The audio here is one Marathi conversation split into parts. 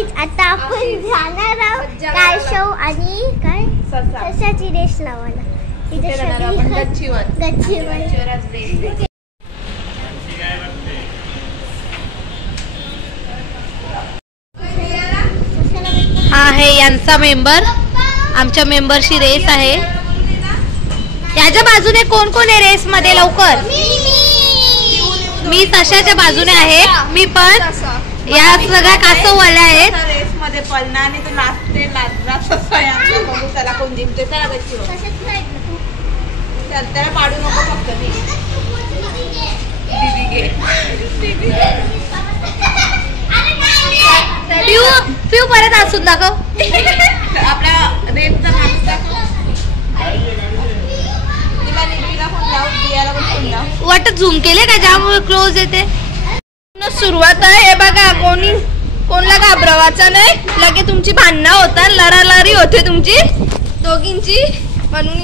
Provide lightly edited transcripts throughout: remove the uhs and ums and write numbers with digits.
गाईज आता आपण जाणार आहोत काय शो आणि काय ससाची रेस लावायला. हा आहे यांचा मेंबर. आमच्या मेंबरची रेस आहे. याच्या बाजूने कोण कोण आहे रेस मध्ये? लवकर. मी सशाच्या बाजूने आहे. मी पण. या सगळ्या कासववाल्या आहेत. रेस मध्ये पळणार आणि तो लास्टचे ससा आहे आमचा. बघू त्याला कोण जिंकते. चला गच्ची त्याला पाडू नको फक्त. दीदी घे. पिऊ परत असून दाखव. आपला रेसचा माणूस दाखव. वाटत झूम केले का ज्यामुळे क्लोज येते. सुरुवात आहे. हे बघा कोणला घाबरवायचं नाही. लगे तुमची भांडणं होतात. लरालरी होते तुमची दोघींची. म्हणून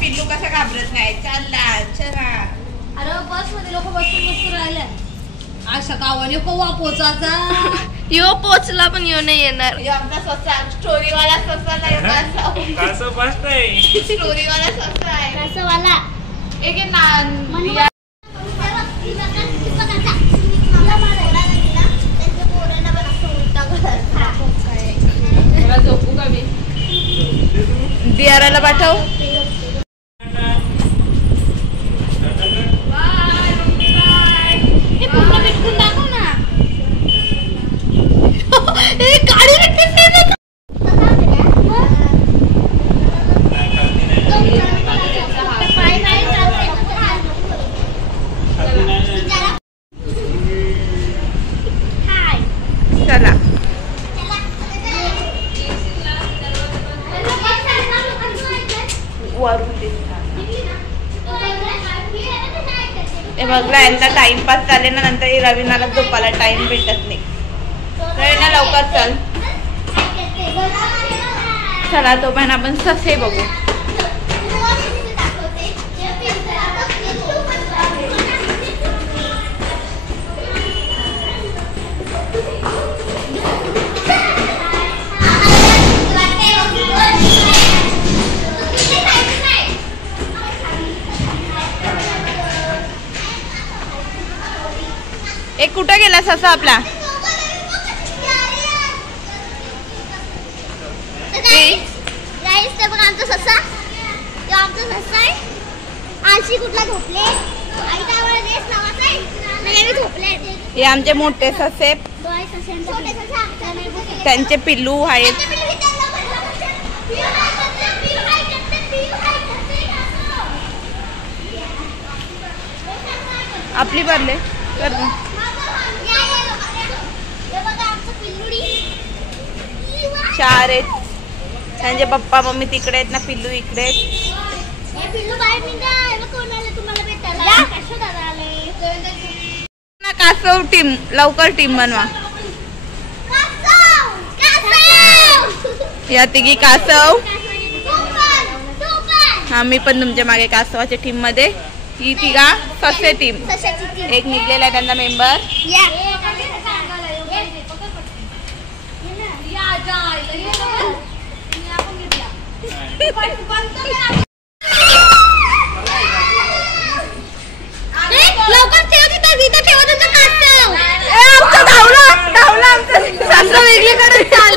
पिल्लू कसं घाबरत नाही. चला चला. अरे बस मध्ये लोक बसून बसून राहिले. अशा गावाने कोवा पोचायचा. यो पोचला पण यो नाही येणार. आमचा ससा स्टोरीवाला ससा नाही. कासव मस्त आहे. स्टोरीवाला ससा आहे. कासवाला एक ना झोपू का मी? दियाराला पाठव. चला वरून हे बघला यांचा टाइमपास चालेल ना. नंतर रवीनाला झोपायला टाइम भेटत नाही. रवीना लवकर चल. चला तो पण आपण ससे बघू. एक कुठं गेला ससा आपला? आमचा ससा आहे. आळशी कुठला झोपले. हे आमचे मोठे ससे. त्यांचे पिल्लू आहेत. आपली भरले कर. चार आहेत. त्यांचे पप्पा मम्मी तिकडे आहेत ना. पिल्लू इकडे आहेत. कासव टीम लवकर टीम बनवा. या तिघी कासव. हा मी पण तुमच्या मागे कासवाच्या टीम मध्ये. ही तिघा ससे टीम. एक निघलेला आहे त्यांचा मेंबर. लवकर ठेव तिथं ठेवा तुमचं कासव. आमचा धावला धावला. आमचा सासरा वेगळीकडे चाल.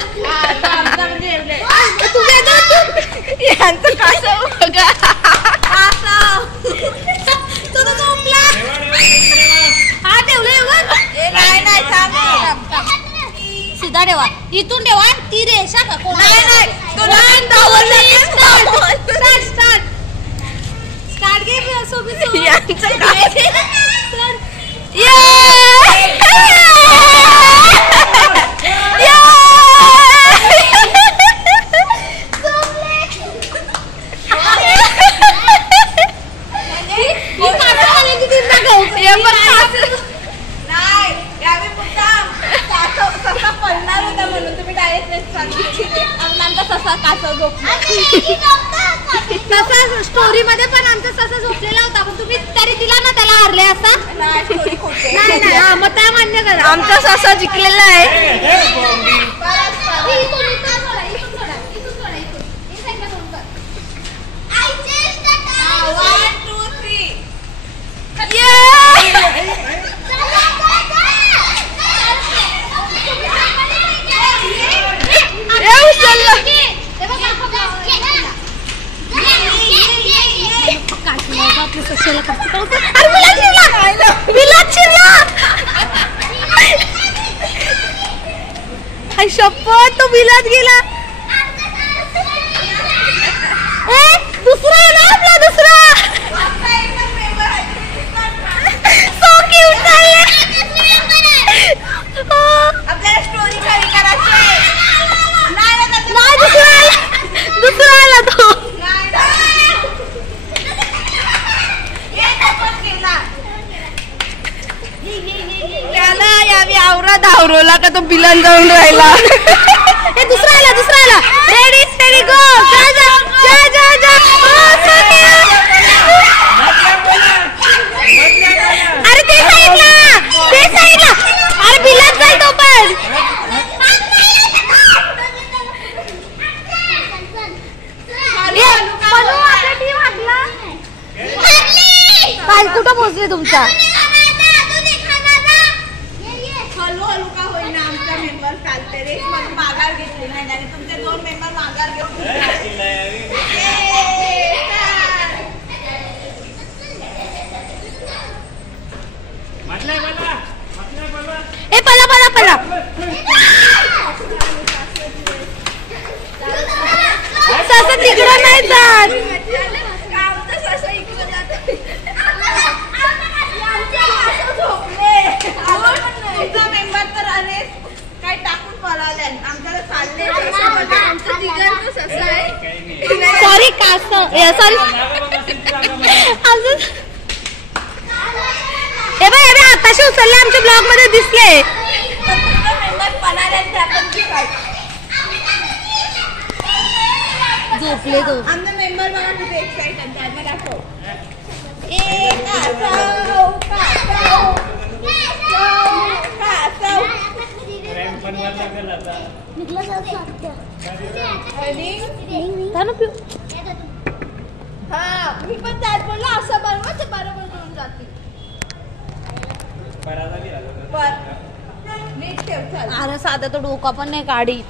यांचं कासव बघा. तुझं झोपला. हा ठेवलंय बघ. नाही सीधा ठेवा. इथून ठेवा. ती रेषा का कोण? नाही स्टार्ट घे. सोबत स्टोरी मध्ये पण आमचा ससा झोपलेला होता. पण तुम्ही तरी दिला ना त्याला हारले असा. नाही मग त्या मान्य करा. आमचा ससा जिंकलेला आहे. शपथ तो बिलात गेला. दुसरा आहे ना आपला दुसरा. So cute आहे. आपल्याला स्टोरी काय करायची आहे? दुसरा आला तो. त्याला यावी आवरा धावरोला का तो बिलन जाऊन राहिला. हे दुसरा आला. रेडी स्टेडी गो. जा. अरे ते साईडला. अरे बिलात जाय तो पण. कुठं पोहोचले तुमचा? हळूहळू का होईना आमचा मेंबर चालते रेस मध्ये माघार घेतली नाही आणि तुमचे 2 मेंबर माघार घेऊन पला ससा तिकडं नाही जात. मेंबर तर अनेक काय टाकून पळाले आमच्याला चालले. सॉरी हे बाय आताशी उचलले आमच्या ब्लॉग मध्ये दिसले. झोपले तो. आमचा मेंबर बघा किती एक्साइटेड आहे. दाखव. मी पण त्यात बोललो असं बरोबर ते बरोबर करून जातील. अरे साधा तो डोका पण नाही काढी.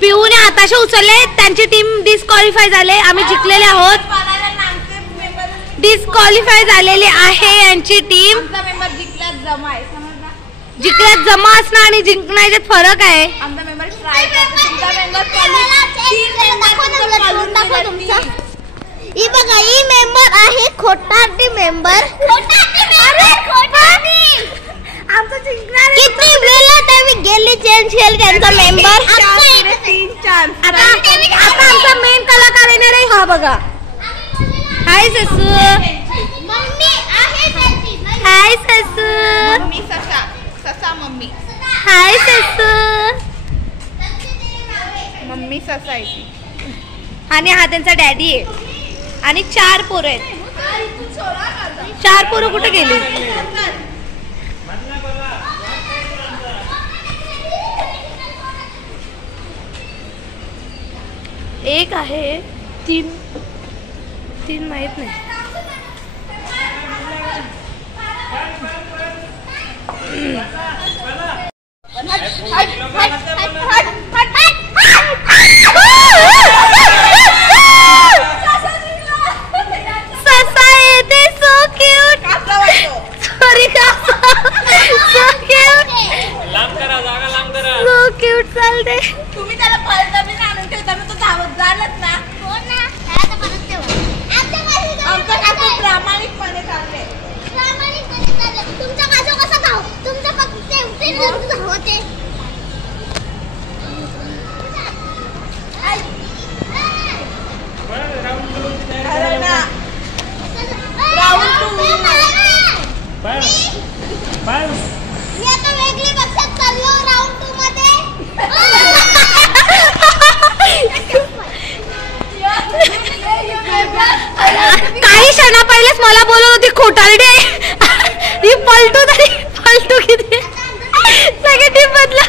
पिऊने हाताशी उचलले. त्यांची टीम डिस्क्वालिफाय झाले. आम्ही जिंकलेले आहोत. डिस्क्वालिफाय झालेली आहे यांची टीम. मेंबर जिंकल्यात जमा आहे समजला. जिंकल्यात जमा असणं आणि जिंकण्याच्यात फरक आहे. आमचा मेंबर ट्राय करतो. तुमचा मेंबर ही बघा ही मेंबर आहे खोटारडी मेंबर. आमचं जिंकणार किती वेळा त्यांनी गेली चेंज केली त्यांचा मेंबर. 3-4 आता आमचा मेन कलाकार येणार आहे. हा बघा. हाय ससू. हाय ससू. मम्मी ससा मम्मी. हाय ससू. मम्मी ससा आहे. आणि हा त्यांचा डॅडी आहे. आणि 4 पोरं आहेत. 4 पोरं कुठे गेली? एक आहे 3 माहित नाही. ससा येते. So cute. Sorry so cute. So cute चालते. तुम्ही त्याला पळता बी आणून ठेवता मग तो धावत जालच ना. आमचं काकू प्रामाणिकपणे चालले. तुमचा कासो कसा धाव? तुमचा फक्त एवढे धावते. मी आता वेगळी पक्षात चाललो राऊंड 2 मध्ये. काही क्षणा पहिलेच मला बोलत होती खोटारडी. ही पलटू किती नेगेटिव्ह बदला.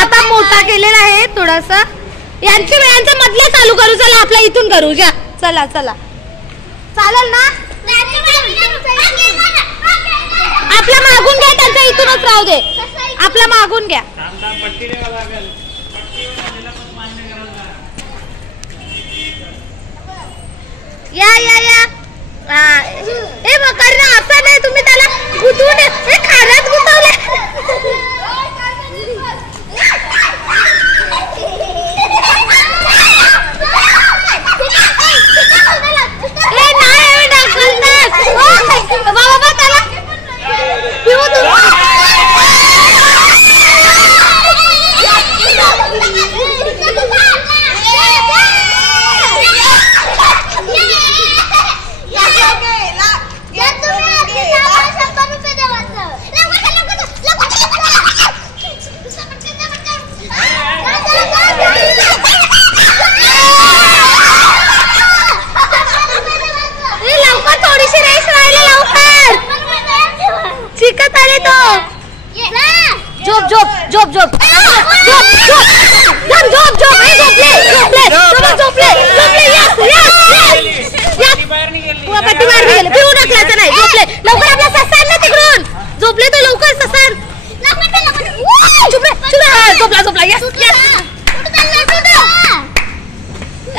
आता मोठा केलेला आहे थोडासा. यांचा मधला चालू करू. चला आपला इथून करू. जा चला चालेल ना. आपला मागून घ्या. त्यांचा इथूनच राहू दे. आपला मागून घ्या. या या या. ए मकरना असं नाही, तुम्ही त्याला गुतवून खाण्यात गुतवले.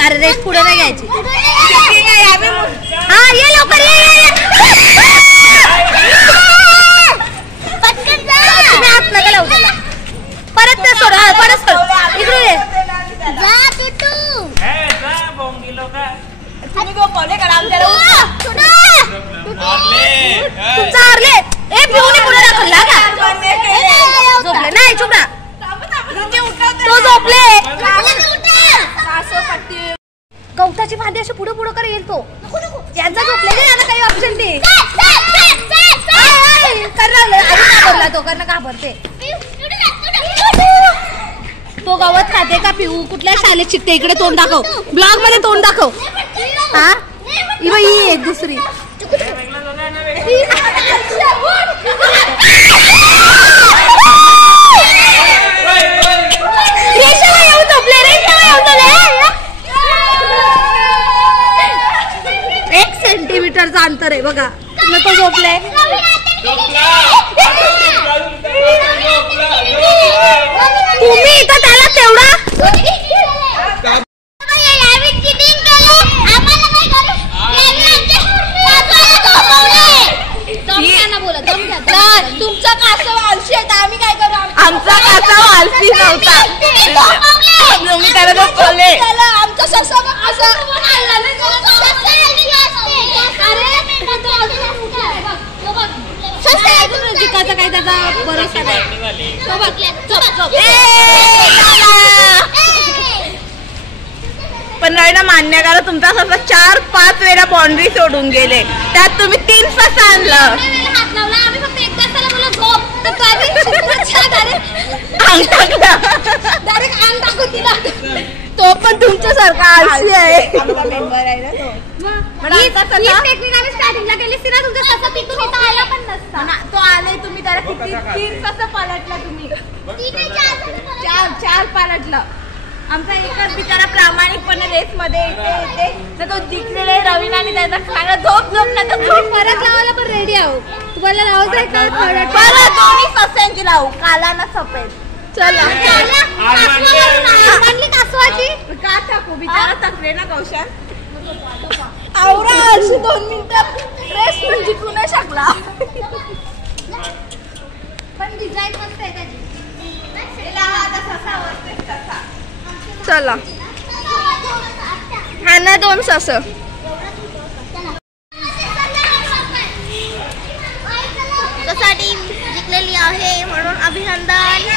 अरे रेस पुढे नाही घ्यायची. हा ये लवकर ये. नका लावू त्याला. परत ते सोड. हा परत सोड. इकडे ये. तुमचा हारले. ए पिऊने पुढे दाखवला का? झोपले नाही. चुप ना. तो झोपले. गवताची फांदी अशी पुढे पुढे कर येईल तो. यांचा झोपले नाही. याला काही ऑप्शन नाही. घाबरला तो. करणं घाबरते. तो गवत खाते का पिऊ? कुठल्या शाळेत शिकते? इकडे तोंड दाखव. ब्लॉग मध्ये तोंड दाखव. हा ही एक दुसरी. एक सेंटीमीटरचा अंतर आहे बघा. तो झोपलाय. तुम्ही इथं त्याला तेवढा तुमचा कासव आळशी आहे. आम्ही काय करू? आमचा कासव आळशी नव्हता. तुम्ही त्याला झोपवले. आमचा ससा जिकाचा काय त्याचा भरोसा नाही. पण रवीना मान्य करा, तुमचा ससा 4-5 वेळा बाउंड्री सोडून गेले. त्यात तुम्ही 3 ससा आणलं. तो पण तुमच्यासारखा आळशी आहे. स्टार्टिंगला केली ना तुमचा ससा तिथून इथं आला पण नसता. तो आले. तुम्ही त्याला किती 3 ससा पालटला. तुम्ही 4 पालटलं. आमचा एकच बिचारा प्रामाणिकपणे रेस मध्ये येते. तो जिंकलेला रवीनाने त्याचा सांगा झोप ना तर झोप. परत लावायला पण रेडी आहो. तुम्हाला लावायचं आहे का? परत दोन्ही सस्यांची लावू. काला ना सफेद. चला कासवाची का टाकू? बिचारा थकले ना कौशल. आवरा अशी 2 मिनिटं रेस पण जिंकू नाही शकला. पण डिझाईन मस्त आहे त्याची. चला हा ना 2 सस. टीम जिंकलेली आहे म्हणून अभिनंदन.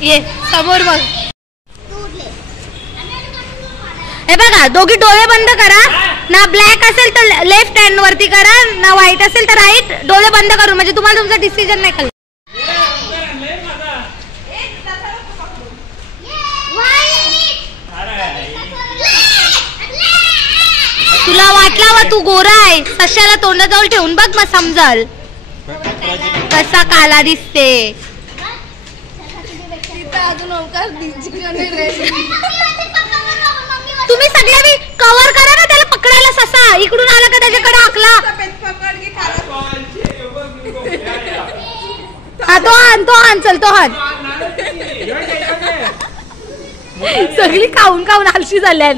ये समोर बघ. हे बघा दोघी डोळे बंद करा. ना ब्लॅक असेल तर लेफ्ट हँड वरती करा, ना व्हाईट असेल तर राईट. डोळे बंद करून म्हणजे तुम्हाला तुमचा डिसिजन नाही कळलं. तुला वाटला वा तू गोरा आहे. सश्याला तोंडाजवळ ठेवून बघ मग समजल कसा काला दिसते. तुम्ही सगळ्या कव्हर करा ना त्याला पकडायला. ससा इकडून आला का त्याच्याकडे आकला. हा तो आण चल तो आण. सगळी खाऊन खाऊन आलशी झाल्या.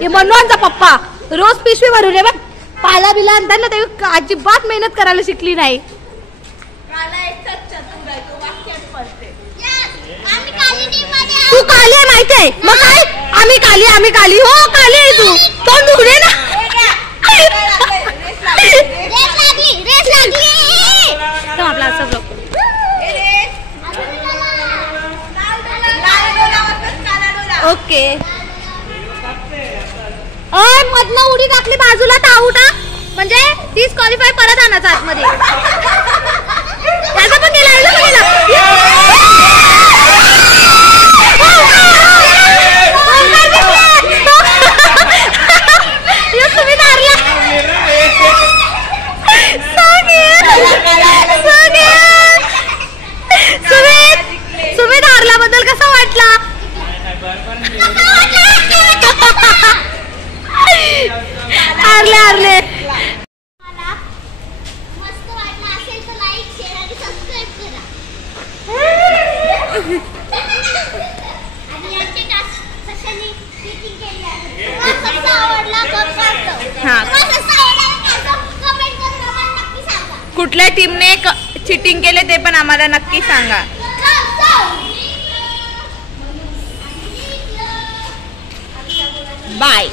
हे मनोहरचा पप्पा रोज पिशवी भरून बघ पाला बिला आणतात ना ते अजिबात मेहनत करायला शिकली नाही. तू काली आहे माहिती आहे मग काय आम्ही काली हो काली आहे तू तोंड उघडे ना. आपला असं ब्लॉग ओके. मधनं उडी टाकली बाजूला ताऊटा म्हणजे डिस्क्वालिफाय परत आणायचं आतमध्ये. याचा पण गेला तुम्ही धारला तुम्ही धारल्याबद्दल कसा वाटला. हारले मस्त वाटलं असेल तर लाईक शेअर आणि सबस्क्राईब करा. आणि यांचे टास्क कशाने चीटिंग केली आहे कसा आवडला कमेंट करून आम्हाला नक्की सांगा. कुठल्या टीमने चिटिंग केले ते पण आम्हाला नक्की सांगा. बाय.